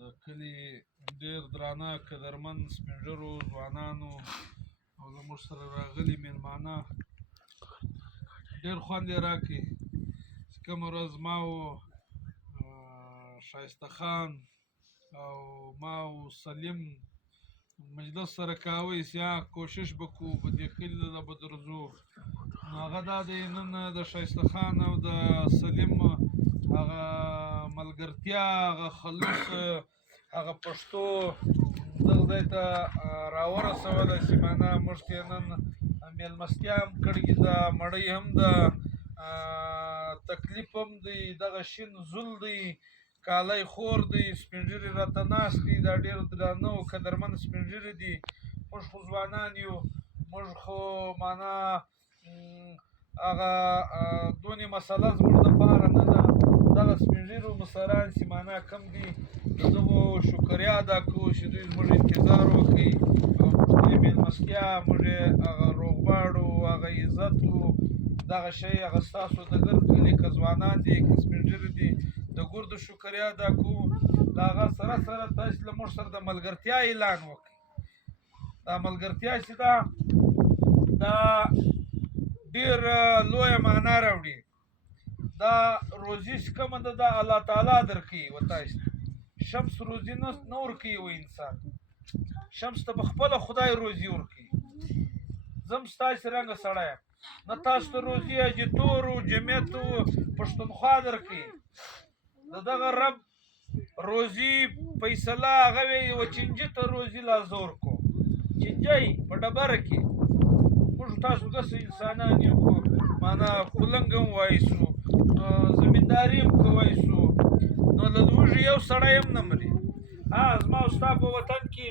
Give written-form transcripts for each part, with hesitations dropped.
د کلي ډېر درانه قدرمن سپین ږیرو ځوانانو او زموږ سره راغلي مېلمانه ډېر خوند یې راکړي چې کومه ورځ ما و ښایسته خان او ما او سلیم مجلس سره کاوه چې کوشش به کوو په دې کلي ته به درځو نو هغه دا دی نن د ښایسته خان او د سلیم هغه ملګرتیا هغه خلوص هغه پښتو دغه ځای ته راورسوله چې معنا موږ ته نن مېلمستیا هم کړې ده مړۍ هم ده تکلیف هم دی دغه شین زول دی کالی خور دی سپین ږیري راته ناست دي دا ډېر درانه او قدرمن سپین ږیري دي موږ خو ځوانان یو موږ خو معنا هغه دونې مسله زموږ دپاره نه ده دغه سپین ږیرو مشران چې معنا کم دي د دغو شکریا ادا کوو چې دوی زموږ انتظار وکړي او موږ ته یې مېلمستیا موږ یې هغه روغباړو هغه عزت و دغه شی هغه ستاسو د ګرد کلي که ځوانان دي که سپین ږیري دي د ګردو شکریا ادا کوو د هغه سره سره تاسې له موږ سره د ملګرتیا اعلان وکړئ دا ملګرتیا چې ده دا ډېر لویه معنا راوړي دا روزي چې کومه ده دا الله تعالی درکوي و تاسې شمس روزي نه ورکوي و انسان شمس ته په خپله خدای روزي ورکوي زه هم ستاسې رنګه سړی یم نه تاسو ته روزي اجیتور و جمعیت و پښتونخوا درکوي د دغه رب روزي فیصله هغه وی و چینجي ته روزي لا زور کو چینجی په ډبره کې موږ تاسو داسې انسانان یو خو معنا کولنګ هم وایسو زمینداري هم کوی سو نو له لوږې یو سړی هم نه مري زما او ستا په وطن کې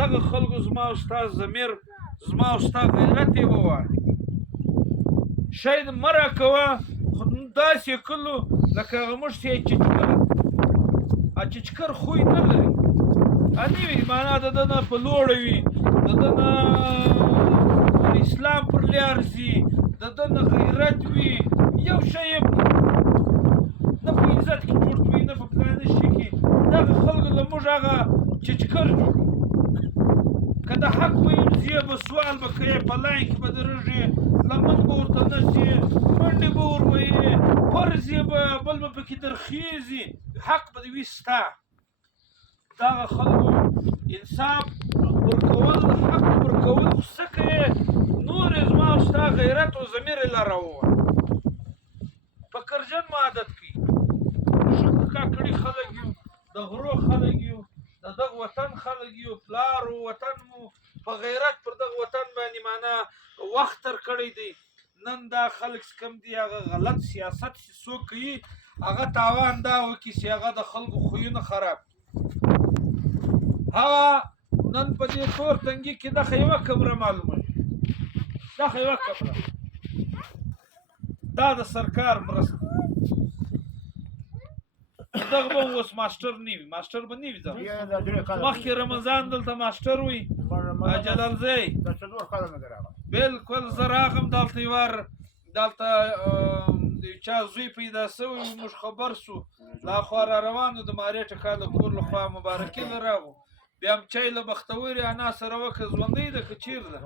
دغه خلکو زما او ستا ضمیر زما او ستا غیرت یې ووایي شاید مه راکوه خو داسې یې کړلو لکه هغه موږ ته یې چچکره چچکر خوی نه لري نه وي معنا د ده نه په لوړه وي د ده نه اسلام پر لار ځي د ده نه غیرت وي یو شی یې نه په عزت کې جوړ وي نه په فلانه شي کې دغه خلکو له موږ هغه چچکر جوړو که د حق ویل به سوال به کوې په لاین کې به درېږي لمن به ورته نه ځي منډې به ور ویې فرض یې به بل به پکې درخیږي حق به دې وي ستا دغه خلکو انصاف ورکول حق ورکول خو څه کوې نور یې زما او ستا غیرت او ضمیر یې لره ووایه فقرجن مو عادت کوي موږ کاکړي خلک یو د غرو خلک یو د دغه وطن خلک یو پلار و وطن مو په غیرت پر دغه وطن باندې معنا وخت تر کړی دی نن دا خلک چې کوم دي هغه غلط سیاست چې څوک کوي هغه تاوان دا وکړي چې هغه د خلکو خویونه خراب هغه نن په دې تور تنګي کې دغه یوه خبره معلومه دغه یوه خبره دا د سرکار مرسته دغه به اوس ماسټر نه وي ماسټر به نه وي مخکې رمضان دلته ماسټر وي جلالزی بلکل زه راغم دلته یوار دلته د چا زوی پیدا سوی موږ خبر سو لا خوا را روانو د مارې ټکا د کور له خوا مبارکي له راغو بیا هم چای له بختوري انا سره وکړه ژوندی ده که چیر ده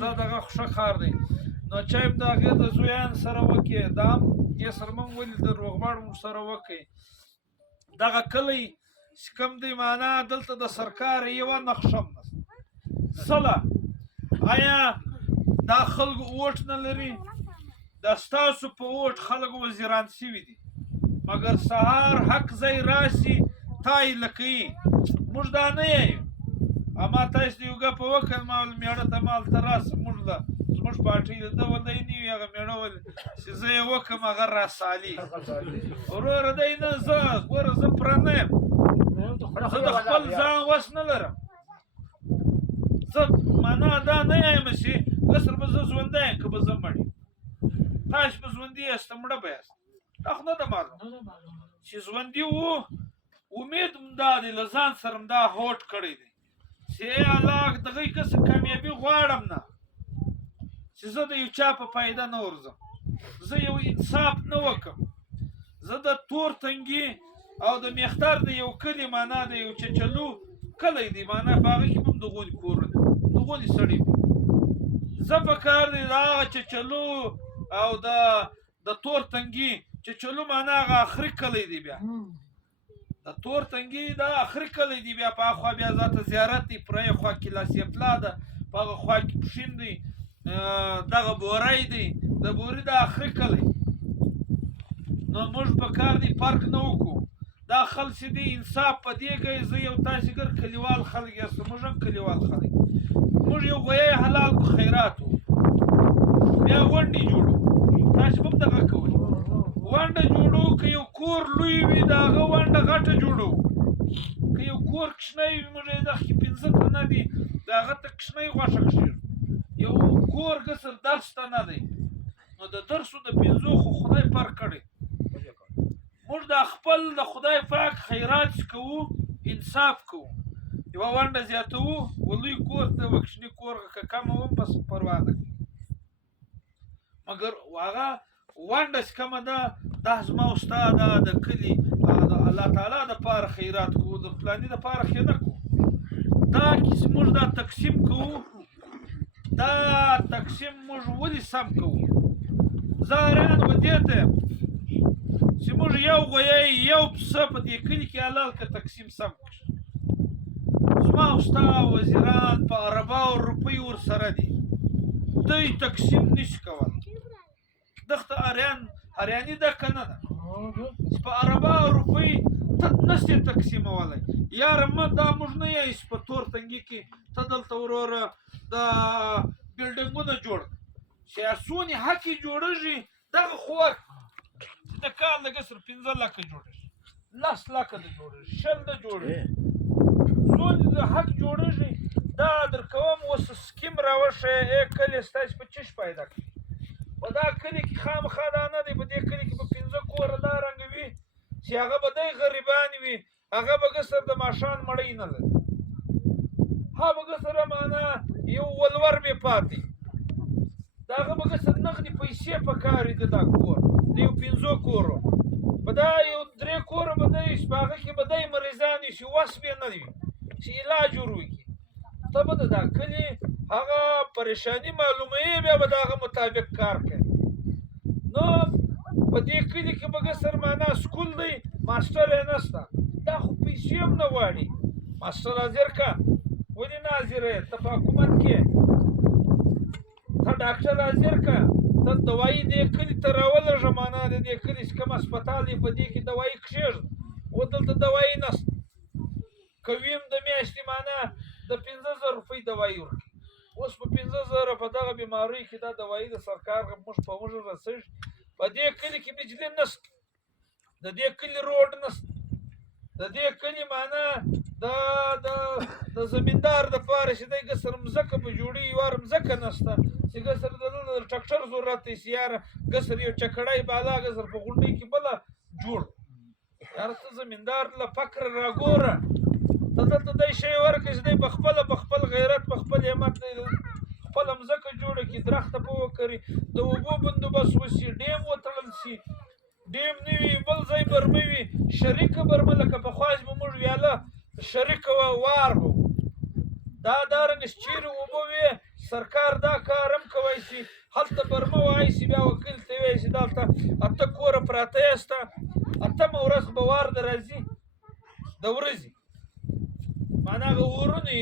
زه دغه ښه ښار دی نو چای هم د هغې د زویان سره وکړې دا هم دې سره مو ولید روغبړ مو سره وکړئ دغه کلی چې کوم دی معنا دلته د سرکار یوه نقشه هم نشته سله آیا دا خلکو ووټ نه لري دا ستاسو په ووټ خلک وزیران شوي دي مګر سهار حق ځای راسي تا یې لکوي موږ دا نه یو اما تاسو د یو ګپه وکړل ما ول مېړه ته ما هلته راسه موږ له زموږ پارټۍ د ده ودی نه وي هغه مېړه ول چې زه یې وکړم هغه راسالي وروره دی نه زه ګوره زه پوره نه یم زه د خپل ځان وس نه لرم زه معنا دا نه یم چې کسر به زه ژوندی یم که به زه مړ یم تاسو به ژوندي یاست مړه به یاست دا خو نه ده معلوم چې ژوندي وو امید م دا دی له ځان سره م دا هوډ کړی دی چې ای الله دغه کس کامیابي غواړم نه چې زه د یو چا په فایده نه ورځم زه یو انصاف نه وکړم زه د تور تنګي او د میختر د یو کلي معنا د یو چچلو کلی دی معنا په هغه کې هم د غونې کورونه د غونې سړي زه په کار دی د هغه چچلو او د تور تنګي چچلو معنا هغه آخري کلی دی بیا د تور تنګي دا آخري کلی دی بیا په خوا بیا ذاته زیارت دی پر یو خوا کې لاسیپلا ده په هغه خوا کې پښین دی دغه بوري دی د بوري د آخري کلی نو موږ په کار دی فرق نه وکړو دا خلک دی انصاف په دې کوي زه یو تاسې ګر کلیوال خلک یاست موږ هم کلیوال خلک موږ یو غویی حلال کو خیرات بیا ونډې جوړو تاسې هم دغه کوئ ونډه جوړو که یو کور لوی وي د هغه ونډه غټه جوړو که یو کور کوچنی وي موږ یې دغه کې 15 تنه دي د هغه ته کوچنی غوښه کښېږدو یو کور کسر درس ته نه دی نو د درسو د 15 خو خدای فرق کړی موږ د خپل د خدای پاک خیرات کوو انصاف کوو یوه ونډه زیاتوو ولوی کور ته وکشني کور که کم هم پس پروا نه کوي مګر هغه ونډه چې کومه ده دا زما او ستا ده د کلي د الله تعالی دپاره خیرات کوو د فلاني دپاره خیر نه کوو دا کیسې موږ دا تقسیم کوو دا تقسیم موږ ولې سم کوو زه حیران و دې ته چې موږ یو غویی یو پسه په دې کلي کې حلال که تقسیم سم کړو زما او ستا وزیران په عربه او روپۍ ورسره دي دوی تقسیم نشي کولی دغته اریاني ده که نه ده چې په عربه او روپۍ ته نشې تقسیمولی یاره مه دا موږ نه یایست په تور تنګي کې ته دلته وروره د بلډنګونه جوړ سیاسونې حقې جوړېږي دغه خو د کال لږه سر 15 لکه جوړېږي 10 لکه د جوړېږي 20 د جوړېږي څونې د حق جوړېږي دا در کوم اوس سکیم راوښیه ای کلي ستاسې په چش پیدا کړي په دا کلي کې خامخا دا نه دی په دې کلي کې به 15 کوره دا رنګه وي چې هغه به دی غریبان وي هغه به ګسر د ماښان مړۍ نه لري هغه به ګسره معنا یو ولور بې پاتې د هغه به ګسر نغدې پیسې په کار وي د دا کور د یو 15 کورو په دا یو 3 کوره به دی په هغه کې به دی مریضان شي وس بې نه وي چې علاج ور وکړي ته به د دا کلي هغه پریشاني معلوموي بیا به د هغه مطابق کار کوي نو په دې کلي کې به ګسر معنا سکول دی ماسټر یې نشته دا خو پیسې هم نه غواړي ماسټر حاضر که ولې نه حاضر یې ته په حکومت کې ته ډاکټر حاضر که ته دوایي دې کلي ته راولږه معنا د دې کلي چې کوم هسپتال دی په دې کې دوایي کښېږده و دلته دوایي نشته که ویم د میاشتې معنا د 15,000 روپۍ دوایي ورکړي اوس په 15,000 په دغه بیمارۍ کې دا دوایي د سرکار موږ په موږ رسېږي په دې کلي کې بجلي نشته د دې کلي روډ نشته د دې کلي معنا د زمیندار دپاره چې دی ګسر مځکه به جوړي یوار مځکه نشته چې ګسر د ټکټر ضرورت دی چې یاره ګسر یو چکړی بالا ګسر په غونډۍ کې بله جوړ یاره ته زمیندار له فقر راګوره ته دلته دی شی ورکړي چې دی په خپل غیرت په خپل همت خپله مځکه جوړه کړي درخته په وکري د اوبو بندوبست وشي ډیم وتړل شي ډیم نه وي بل ځای برمه وي شریکه برمه لکه پخوا چې به موږ ویاله شریکه وار به دا دارنګه چې چیرې اوبه وي سرکار دا کار هم کوی شي هلته برمه وایسي بیا وکیل ته وایي چې دلته اته کوره پراته یاسته اتمه ورځ به وار د راځي د ورځې معنا هغه ورونه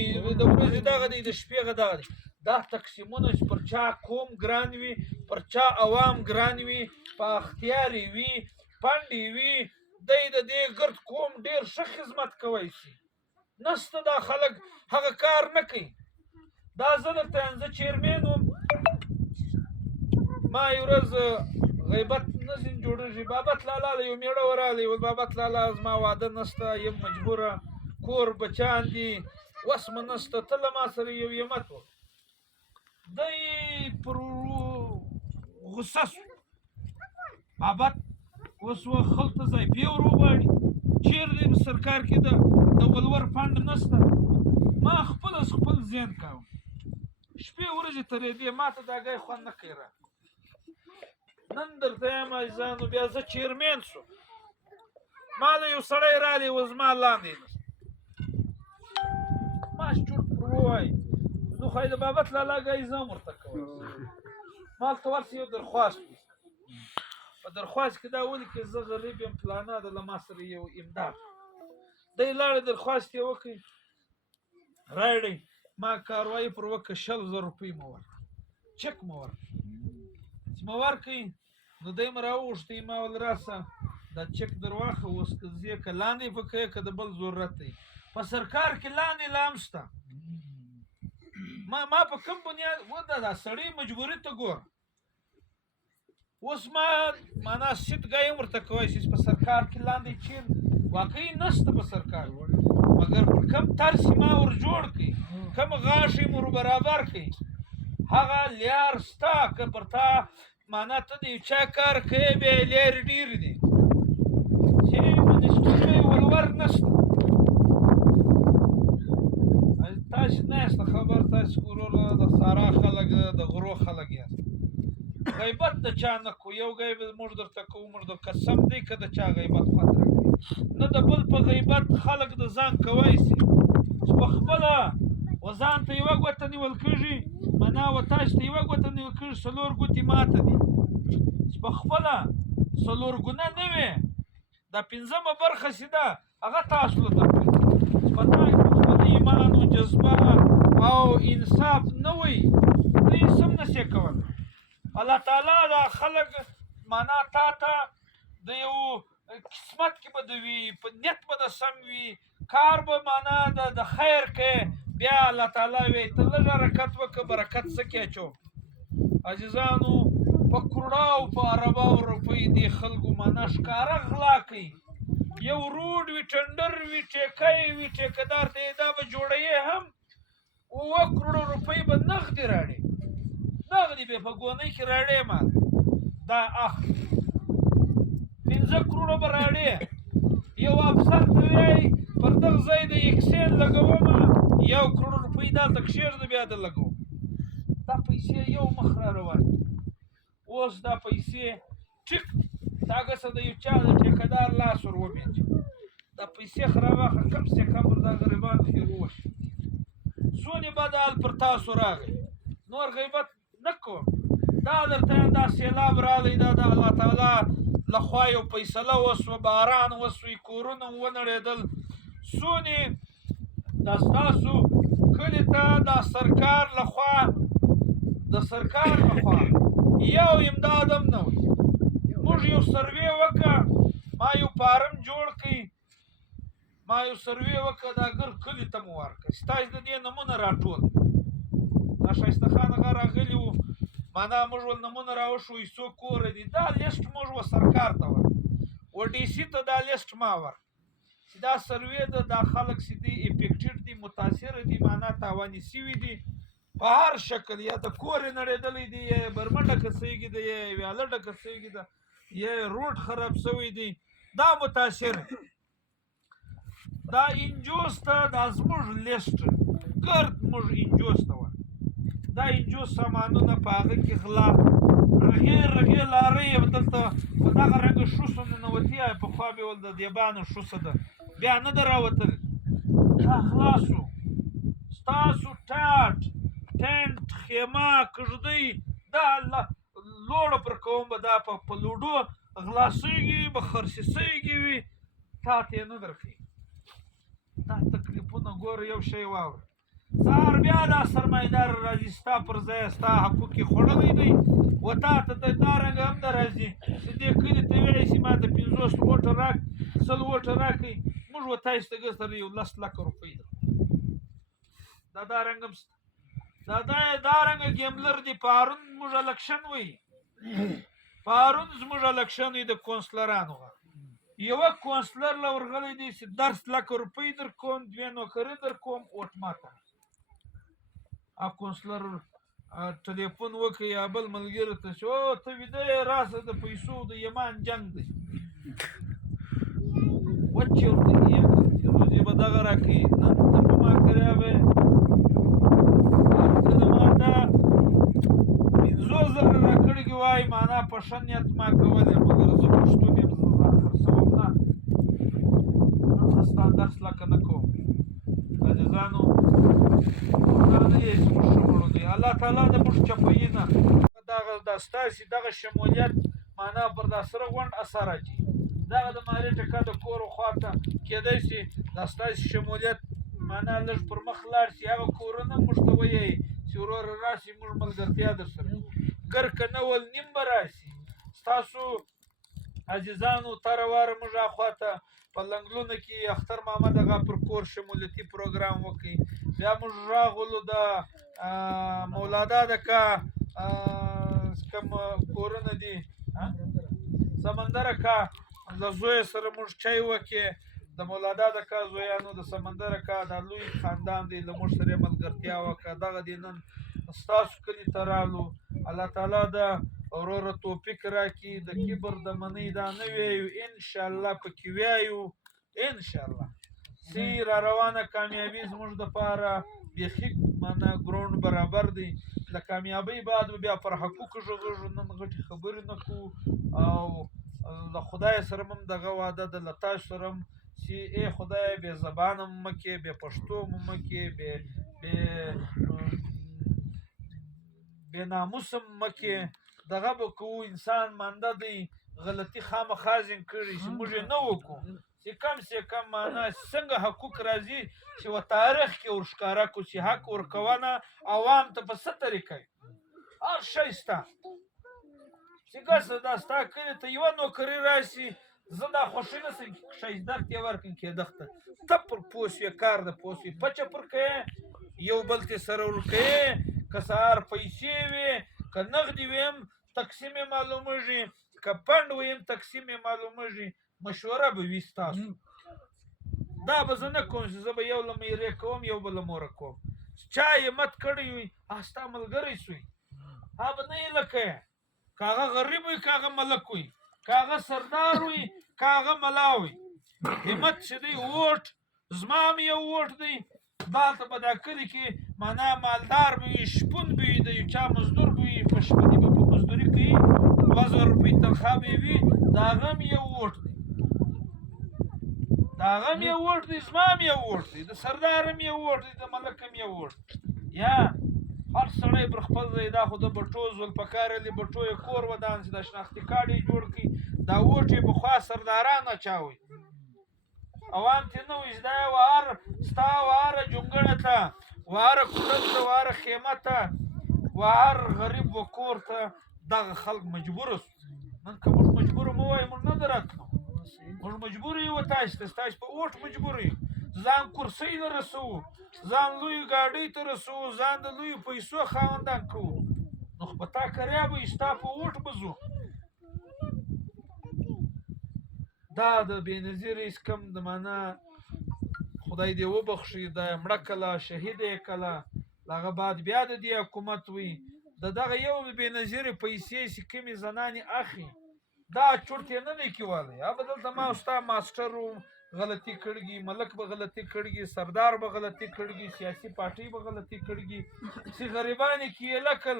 د ورځې دغه دی د شپې هغه دغه دی دا تقسیمونه چې پر چا قوم ګران وي پر چا عوام ګران وي په اختیار یې وي پنډ یې وي دی د دې ګرد قوم ډېر ښه خدمت کوی شي نسته دا خلک هغه کار نه کوي دا زه درته یم زه چیرمین وم ما یو ورځ غیبت نه ځینې جوړېږي بابت لالا له یو مېړه ورغلی ویل بابت لالا زما واده نشته یم مجبوره کور بچیان دي وس مې نشته ته له ما سره یو یمت و دی پر غصه شو بابت اوس خلق ته ځای پیور وغواړي چیرې دی په سرکار کې د ولور فنډ نشته ما خپل ذهن کاوه شپې ورځې تېرېدې ما ته دا ګای خوند نه کوي را نن درته یم عزیزانو بیا زه چیرمین شو ما له یو سړی رالی و زما لاندې ما چورت پر ووایي نو خو یې د بابت لالا ګایزه هم ورته کولی ما ورته ورسې یو درخواست په درخواست کې دا ولیکئ زه غریب یم فلانه ده له ما سره یو امداد دی لاړې درخواست یې وکړئ راړئ ما کاروایي پر وکړه 100,000 روپۍ مې ورکړه چک مې ورکړه چې مې ورکړئ نو دی مې راوغوښتئ ما ویل راسه دا چک در واخه اوس که ځې که لاندې په کوې که د بل ضرورت دی په سرکار کې لاندې لا هم شته ما په کوم بنیاد دا سړی مجبوري ته ګوره اوس ما معنا سیټ ګایم ورته کوی چې په سرکار کې لاندې چین واقعي نشته په سرکار مګر پر کم طرز ما ور جوړ کړي کم غاښې مو ور برابر کړي هغه لیار ستا که پر تا معنا ته د یو چا کار کوې بیا یې لیارې ډېرې دي چې منسټرۍ ولور نشته تاسو نه یاست خبر تاسو وروره د سارا خلک د غرو خلک یاست غیبت د چا نه کو یو غیبت موږ درته کوو موږ د قسم دی که د چا غیبت خوند راکوي نه د بل په غیبت خلک د ځان کوی سي چې په خپله و ځان ته یوه ګوته نیول کېږي معنا و تاسو ته یوه ګوته نیول کېږي 4 ګوتې ماته دي چې په خپله 4 ګونه نه وي دا 5مه برخه چې ده هغه تاسو له درکوي چې په تا کې خپل ایمان و جذبه او انصاف نه وي ته هېڅ هم نشې کولی الله تعالی دا خلک معنا تا ته د یو قسمت کې به د وي په نیت به د سم وي کار به معنا د خیر کې بیا الله تعالی وی ته لږ حرکت وکړه برکت څه کې اچو عزیزانو په کروڑاو په ارباو روپۍ دې خلکو معنا ښکاره غلا کوي یو روډ وي ټنډر وي ټیکی وي ټیکهدار ته یې دا به جوړوي هم 2 کروڑه روپۍ به نغدې راړي نغدې به په ګونۍ کې راړې ما دا اخلي 15 کروڑه به راړې یو افسر ته وایي پر دغه ځای د اکسین لګومه 1 کروڑ روپۍ دلته کښېږده بیا د لګوم دا پیسې یو مخ را روان اوس دا پیسې ټیک هغسې د یو چا د ټیکهدار لاس ور ومینځي دا پیسې خو راواخله کم سے کم پر دا غریبانو خیر وشي څونې بد حال پر تاسو راغی نور غیبت نه کوم دا درته دا سیلاب راغلی دا د الله تعالی لخوا یو فیصله وسوه باران وسوی کورونه ونړېدل څونې دا ستاسو کلي ته دا سرکار لخوا یو امداد هم نه وي موږ یو سروې وکړه ما یو فارم جوړ کړي ما یو سروې وکړه دا ګر کلي ته مو ورکړه ستاسو د دې نمونه راټول دا ښایسته خان هغه راغلي وو معنا موږ ول نمونه راوښوي څو کوره دي دا لیسټ موږ و سرکار ته ورکړو ډي سي ته دا لیسټ ما ورکړ چې دا سروې ده دا خلک چې دي افیکټډ دي متاثره دي معنا تاواني سوي دي په هر شکل یا د کور یې نړېدلی دی یا یې برمه ډکه سویږي ده یا یې ویاله ډکه سویږي ده یا یې روډ خراب سوی دی دا متاثر دا انجوس ته دا زموږ لیسټ ګرد موږ انجوس ته وایو دا انجوس سامانونه په هغه کې غلا رغې لارۍ یې دلته په دغه رنګه شوسه ننوتي پخوا به ول د دیبانو شوسه ده بیا نه ده راوتلې دا خلاصو ستاسو ټاټ ټینټ خیمه کږدۍ دا لوړه پر کوم به دا په لوډو غلاصېږي به خرڅېږي وي تا ته یې نه درکوي دا تکلیفونه ګوره یو شی واوره سهار بیا دا سرمایدار راځي ستا پر ځای ستا حقوق یې خوړلی دی و تا ته دا رنګه هم نه راځي چې دې کلي ته وایي چې ما ته 50 ووټه راک 100 ووټه راکړئ موږ و تاسو ته سره یو 10 لکه روپۍ ده دا رنګ هم شته دا رنګه ګیملر دی پارون موږ الکشن وایي پارون زموږ الکشن وي د کونسلرانو یوه کونسلر له ورغلی دی چې 10 لکه روپۍ در کوم 2 نوکري در کوم اوټ ماته کونسلر ټلیفون وکړي یا بل ملګري ته چې او ته ویده یې راسه د پیسو د یمان جنګ دی وچې ورته روزي به دغه راکوي نن ته په ما کړی وی ته د ما ته 50,000 راکړي وایي معنا په ښه نیت ما کولی مګر زه پښتون یم زه ځان خرڅوم نه لکه نه کوم عزیزانو نه یې زموږ ښه مړو دی الله تعالی د موږ چپوي نه دغه د ستاسې دغه شمولیت معنا پر دا سره غونډ اثر اچي دغه د مالي ټکا د کور خواته کېدای شي دا ستاسې شمولیت معنا لږ پر مخ لاړ شي هغه کورونه موږ ته وایي چې وروره راشي موږ ملګرتیا در سره ګر که نه ول نیم به راشي ستاسو عزیزانو تره واره موږ اخواته په لنګلونه کې اختر محمد هغه پر کور شمولیتي پروګرام وکړي بیا موږ راغلو د مولادا دکا کوم کورونه دي سمندر کا د زوی سره موږ چای وکړې د مولادا دکا زویانو د سمندر کا د لوی خاندان دی له موږ سره ملګرتیا وکړه دغه دی نن ستاسو کلي ته رالو الله تعالی د وروره توفیق راکړي د کبر د منۍ دا نه ویایو انشاءالله پکې ویایو انشاءالله سی را روانه کامیابي زموږ دپاره بیخي معنا ګراوند برابر دی د کامیابۍ بعد بیا پر حقوقو غږیږو نن غټې خبرې نه کوو او له خدای سره هم دغه وعده ده له تاسو سره هم چې ای خدای بې زبانه مو مه کړې بې پښتو مو مه کړې بې ناموسه مو مه کړې دغه به کوو انسان مانده دی غلطي خامخا ځین کړي چې موږ یې نه وکړو چې کم سے کم معنا څنګه حقوق راځي چې و تاریخ کې ورښکاره کړو چې حق ورکونه عوام ته په څه طریقه هر شی شته چې ګسه دا ستا کلي ته یوه نوکري راشي زه دا خوښي نه سم ښایسته ته یې ورکړم کېدخ ته ته پر پوه شوې کار د پوه شوې پچه پر کوې یو بل ته سره ورکوې که سهار پیسې وي که نغدي وي هم تقسیم یې معلومیږي که پنډ وي هم تقسیم یې معلومیږي مشوره به وي ستاسو دا به زه نه کوم چې زه به یو له میرې کوم یو به له موره کوم چا یې مت کړی وي ستا ملګری سوی هغه به نه یې لکه که هغه غریب وي که هغه ملک وي که هغه سردار وي که هغه ملا وي همت چې دی ووټ زما هم یو ووټ دی دلته په دا کلي کې معنا مالدار به وي شپون به وي د یو چا مزدور به وي په شپني به په مزدوري کوي 2000 روپۍ تنخوا به وي د هغه هم یو ووټ دی د هغه هم یو ووټ دی زما هم یو ووټ دی د سردار هم یو ووټ دی د ملک هم یو ووټ یا هر سړی پر خپل ځای دا خو د بټو زول پکار دی بټو یې کور ودان چې د شناختي کارډ یې جوړ کړي دا ووټ یې پخوا سرداران اچاوئ عوام ته نه وایي دا وهر ستا وهره جونګړه ته وهره کوټل ته وهره خیمه ته وهر غریب و کور ته دغه خلک مجبوره سو نن که موږ مجبوره مو وایو موږ نه در راتلو موږ مجبور یو تاسو ته ستاسو په ووټ مجبور یو ځان کرسۍ ته رسوو ځان لویو ګاډۍ ته رسوو ځان د لویو پیسو خاوندان کوو نو خو په تا کریا به وي ستا په ووټ به ځو دا د بېنظیر رئیس کم د معنا خدای دې وبخښي دا یې مړه کله شهید یې کله د هغه بعد بیا د دې حکومت وي د دغه یو بېنظیرې پیسې چې کومې زنانې اخلي دا چورت یې نه دی کېوالی هغه دلته ما ستا ماسټر و غلطي کړږي ملک به غلطي کړږي سردار به غلطي کړږي سیاسي پارټۍ به غلطي کړږي چې غریبان یې کې لکل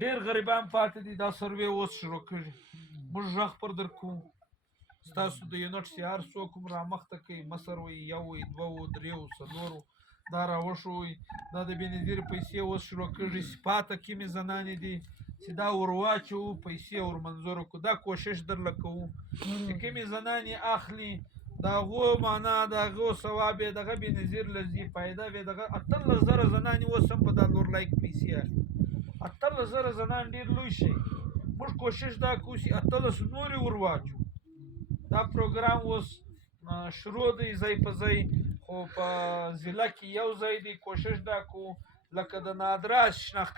ډېر غریبان پاتې دي دا سروې اوس شروع کړي موږ غږ پر در کوو ستاسو د یونټ چې هر څوک هم رامخته کوي مصر وي یو وي دوه وو درېو څلورو دا راوښو وي دا د بېنظیر پیسې اوس شروع کړي چې پاته کومې زنانې دي چې دا ور واچوو پیسې ور منظوره کړو دا کوشش درله کوو چې کومې زنانې اخلي د هغو معنا د هغو ثواب یې دغه بېنظیر له ځي پیدا وي دغه 18,000 زنانې اوس هم په دا لور لایک پیسې اخلي 18,000 زنان ډېر لوی شی موږ کوشش دا کوو چې 18 نورې ور واچو دا پروګرام اوس شروع دی ځای په ځای خو په ضلع کې یو ځای دی کوشش دا کوو لکه د نادره شناخت